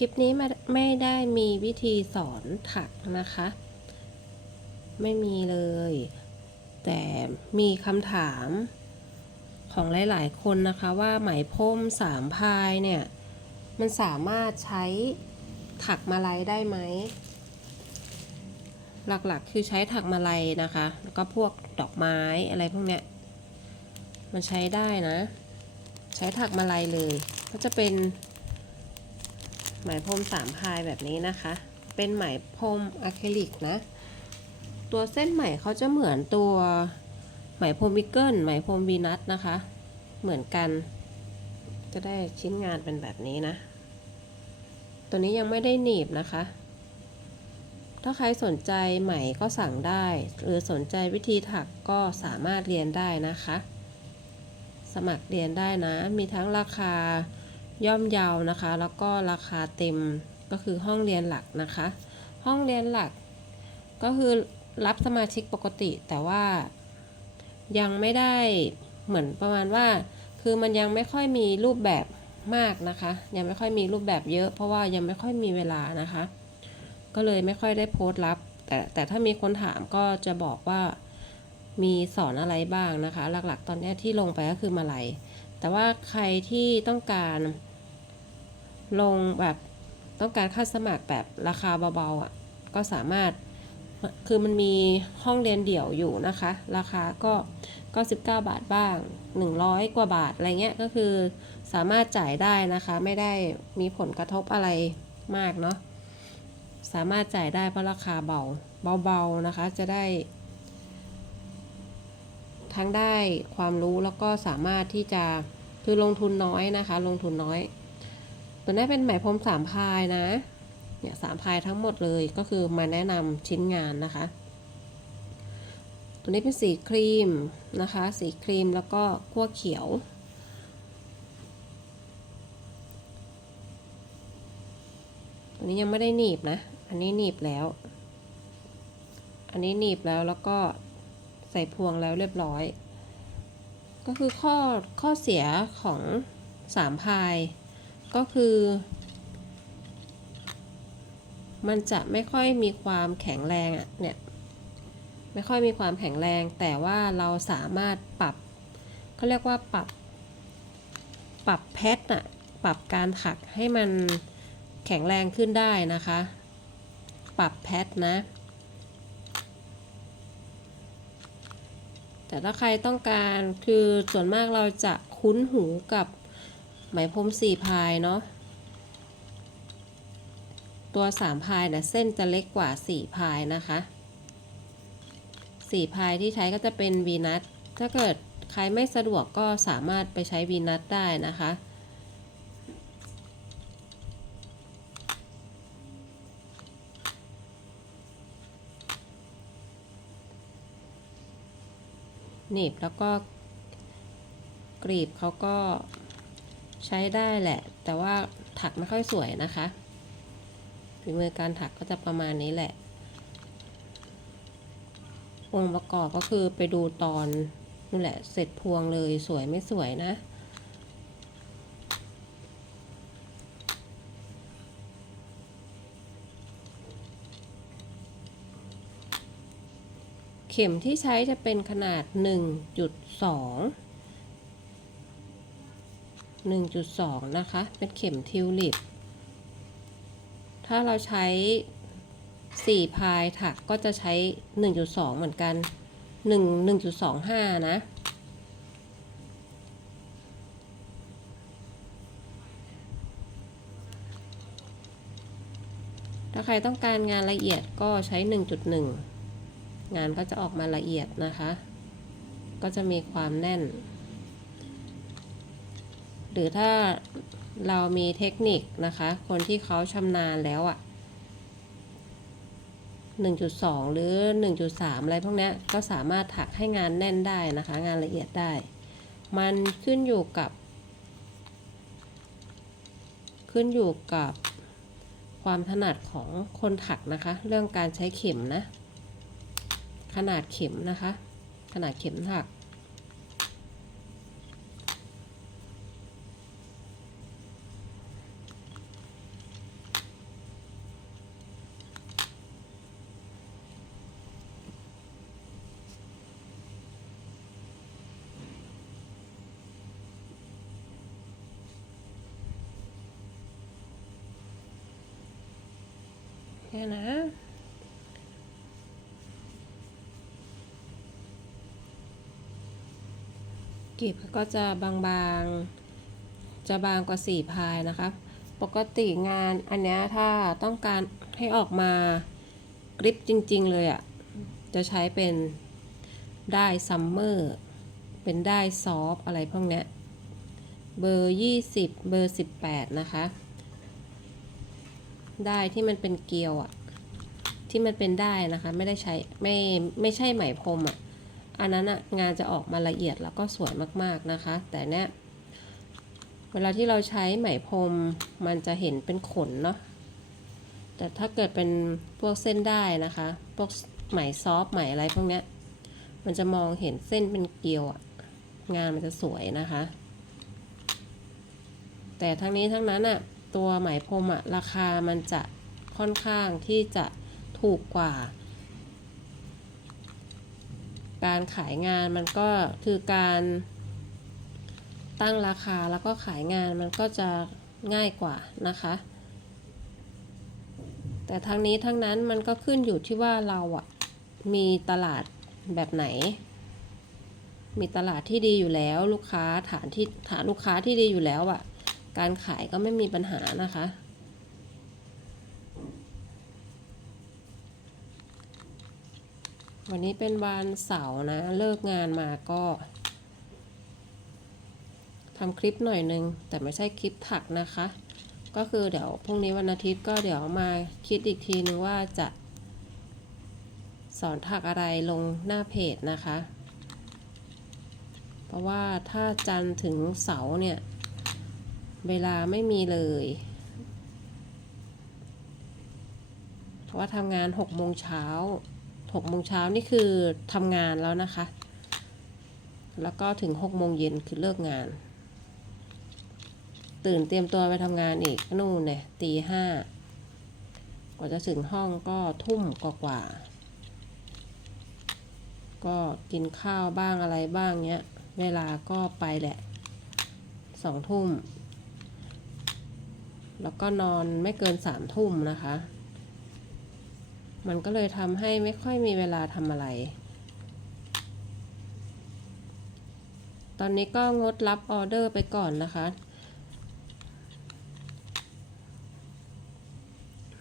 คลิปนี้ไม่ได้มีวิธีสอนถักนะคะ ไม่มีเลย แต่มีคำถามของหลาย ๆ คนนะคะว่าไหมพรมสามพายเนี่ย มันสามารถใช้ถักมาลัยได้ไหม หลักๆคือใช้ถักมาลัยนะคะ แล้วก็พวกดอกไม้อะไรพวกเนี้ย มันใช้ได้นะ ใช้ถักมาลัยเลย ก็จะเป็น ไหมพรมสามพายแบบนี้นะคะ เป็นไหมพรมอะคริลิกนะ ตัวเส้นไหมเขาจะเหมือนตัวไหมพรมวิกเกิลไหมพรมวีนัสนะคะ เหมือนกัน จะได้ชิ้นงานเป็นแบบนี้นะ ตัวนี้ยังไม่ได้หนีบนะคะ ถ้าใครสนใจไหมก็สั่งได้ หรือสนใจวิธีถักก็สามารถเรียนได้นะคะ สมัครเรียนได้นะ มีทั้งราคา ย่อมเยาวนะคะ แล้วก็ราคาเต็มก็คือห้องเรียนหลักนะคะ ห้องเรียนหลัก ก็คือรับสมาชิกปกติแต่ว่ายังไม่ได้เหมือนประมาณว่า คือมันยังไม่ค่อยมีรูปแบบมากนะคะ ยังไม่ค่อยมีรูปแบบเยอะ เพราะว่ายังไม่ค่อยมีเวลานะคะ ก็เลยไม่ค่อยได้โพสต์รับ แต่แต่ถ้ามีคนถามก็จะบอกว่ามีสอนอะไรบ้างนะคะ หลักๆ ตอนนี้ที่ลงไปก็คือมาลัยแต่ว่าใครที่ต้องการ ลงแบบต้องการค่าสมัครแบบราคาเบาๆอะก็สามารถคือมันมีห้องเรียนเดี่ยวอยู่นะคะ ราคาก็ก็19บาทบ้าง 100 กว่าบาทอะไรเงี้ยก็คือสามารถจ่ายได้นะคะ ไม่ได้มีผลกระทบอะไรมากเนาะสามารถจ่ายได้เพราะราคาเบาเบาๆนะคะจะได้ ทั้งได้ความรู้แล้วก็สามารถที่จะคือลงทุนน้อยนะคะ ลงทุนน้อย ตัวนี้เป็นไหมพรมสามพายนะ เนี่ยสามพายทั้งหมดเลยก็คือมาแนะนำชิ้นงานนะคะ ตัวนี้เป็นสีครีมนะคะ สีครีมแล้วก็ขั้วเขียวตัวนี้ยังไม่ได้หนีบนะ อันนี้หนีบแล้ว อันนี้หนีบแล้วแล้วก็ใส่พวงแล้วเรียบร้อย ก็คือข้อข้อเสียของสามพาย ก็คือ มันจะไม่ค่อยมีความแข็งแรงอะเนี่ยไม่ค่อยมีความแข็งแรง แต่ว่าเราสามารถปรับเขาเรียกว่าปรับ ปรับแพทอะปรับการถักให้มันแข็งแรงขึ้นได้นะคะ ปรับแพทนะ แต่ถ้าใครต้องการคือส่วนมากเราจะคุ้นหูกับ ไหมพรมสี่พายเนาะตัวสามพายเนี่ยเส้นจะเล็กกว่าสี่พายนะคะสี่พายที่ใช้ก็จะเป็นวีนัทถ้าเกิดใครไม่สะดวกก็สามารถไปใช้วีนัทได้นะคะหนีบแล้วก็กรีบเขาก็ ใช้ได้แหละ แต่ว่าถักไม่ค่อยสวยนะคะฝีมือการถักก็จะประมาณนี้แหละ องค์ประกอบก็คือไปดูตอนนี่แหละ เสร็จพวงเลยสวยไม่สวยนะ เข็มที่ใช้จะเป็นขนาด 1.2 1.2 นะคะ เป็นเข็มทิวลิป ถ้าเราใช้ 4 พายถักก็จะใช้ 1.2 เหมือนกัน 1 1.25 นะ ถ้าใครต้องการงานละเอียดก็ใช้ 1.1 งานก็จะออกมาละเอียดนะคะ ก็จะมีความแน่น รือถ้าเรามีเทคนิคนะคะ คนที่เขาชำนาญแล้วอะ่ะ1.2 หรือ 1.3 อะไรพวกนี้ก็สามารถถักให้งานแน่นได้นะคะ งานละเอียดได้ มันขึ้นอยู่กับ ขึ้นอยู่กับความถนัดของคนถักนะคะ เรื่องการใช้เข็มนะ ขนาดเข็มนะคะ ขนาดเข็มถัก เนี่ยนะกลีบก็จะบางๆ จะบางกว่าสี่พายนะคะ ปกติงานอันนี้ถ้าต้องการให้ออกมากริปจริงๆเลยอะ่ะ จะใช้เป็นได้ซัมเมอร์ เป็นได้ซอฟอะไรพวกเนี้ยเบอร์ 20 เบอร์ 18 นะคะ ได้ที่มันเป็นเกลียวอะ่ะที่มันเป็นได้นะคะ ไม่ได้ใช้ไม่ไม่ใช่ไหมพรมอะอันนั้นอะงานจะออกมาละเอียดแล้วก็สวยมากๆนะคะ แต่เนี้ยเวลาที่เราใช้ไหมพรมมันจะเห็นเป็นขนเนาะแต่ถ้าเกิดเป็นพวกเส้นได้นะคะ พวกไหมซอฟไหมอะไรพวกเนี้ยมันจะมองเห็นเส้นเป็นเกลียวอะงานมันจะสวยนะคะ แต่ทั้งนี้ทั้งนั้นอะ ตัวไหมพรมอะราคามันจะค่อนข้างที่จะถูกกว่า การขายงานมันก็คือการตั้งราคาแล้วก็ขายงานมันก็จะง่ายกว่านะคะ แต่ทั้งนี้ทั้งนั้นมันก็ขึ้นอยู่ที่ว่าเราอะมีตลาดแบบไหน มีตลาดที่ดีอยู่แล้วลูกค้าฐานที่ฐานลูกค้าที่ดีอยู่แล้วอะ การขายก็ไม่มีปัญหานะคะ วันนี้เป็นวันเสาร์นะ เลิกงานมาก็ทำคลิปหน่อยนึง แต่ไม่ใช่คลิปถักนะคะ ก็คือเดี๋ยวพรุ่งนี้วันอาทิตย์ก็เดี๋ยวมาคิดอีกทีนึงว่าจะ สอนถักอะไรลงหน้าเพจนะคะ เพราะว่าถ้าจันถึงเสาร์เนี่ย เวลาไม่มีเลยเพราะว่าทำงาน6โมงเช้า6โมงเช้านี่คือทำงานแล้วนะคะ แล้วก็ถึง6โมงเย็นคือเลิกงาน ตื่นเตรียมตัวไปทำงานอีกนู่นเนี่ยตีห้ากว่าจะถึงห้องก็ทุ่มกว่าก็กินข้าวบ้างอะไรบ้างเนี้ย เวลาก็ไปแหละสองทุ่ม แล้วก็นอนไม่เกินสามทุ่มนะคะ มันก็เลยทำให้ไม่ค่อยมีเวลาทำอะไร ตอนนี้ก็งดรับออเดอร์ไปก่อนนะคะ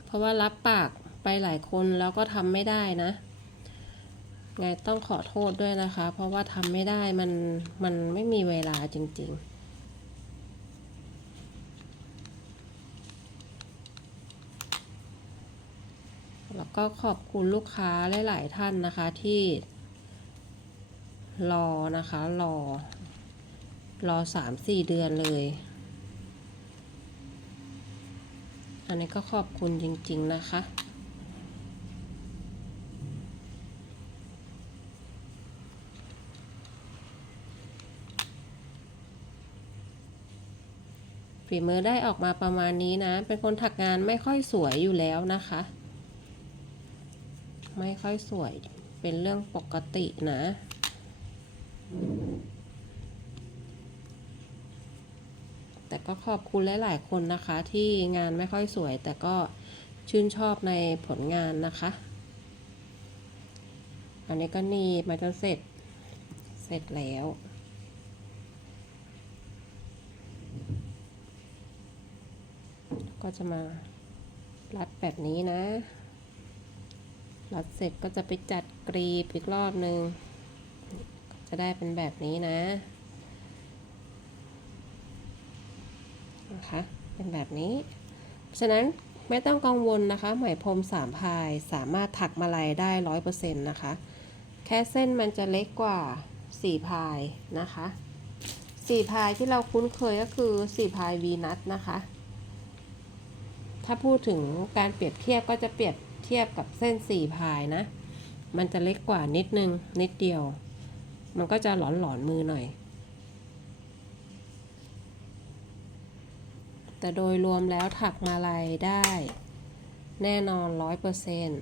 เพราะว่ารับปากไปหลายคนแล้วก็ทำไม่ได้นะ ไงต้องขอโทษด้วยนะคะ เพราะว่าทำไม่ได้มันมันไม่มีเวลาจริง ๆ แล้ว ก็ขอบคุณลูกค้าหลาย ๆ ท่านนะคะที่ รอนะคะ รอ รอสามสี่เดือนเลย อันนี้ก็ขอบคุณจริง ๆ นะคะฝีมือได้ออกมาประมาณนี้นะ เป็นคนถักงานไม่ค่อยสวยอยู่แล้วนะคะ ไม่ค่อยสวยเป็นเรื่องปกตินะ แต่ก็ขอบคุณหลายๆคนนะคะ ที่งานไม่ค่อยสวย แต่ก็ชื่นชอบในผลงานนะคะ อันนี้ก็นีมาจนเสร็จเสร็จแล้วก็จะมารัดแบบนี้นะ รัดเสร็จก็จะไปจัดกรีบอีกรอบหนึ่งจะได้เป็นแบบนี้นะนะคะเป็นแบบนี้ ฉะนั้นไม่ต้องกังวลนะคะไหมพรมสามพายสามารถถักมาลัยได้ร้อยเปอร์เซ็นต์นะคะ แค่เส้นมันจะเล็กกว่าสี่พายนะคะสี่พายที่เราคุ้นเคยก็คือสี่พายวีนัทนะคะ ถ้าพูดถึงการเปรียบเทียบก็จะเปรียบ เทียบกับเส้นสี่พายนะ มันจะเล็กกว่านิดนึง นิดเดียว มันก็จะหลอนหลอนมือหน่อย แต่โดยรวมแล้วถักมาลัยได้ แน่นอนร้อยเปอร์เซ็นต์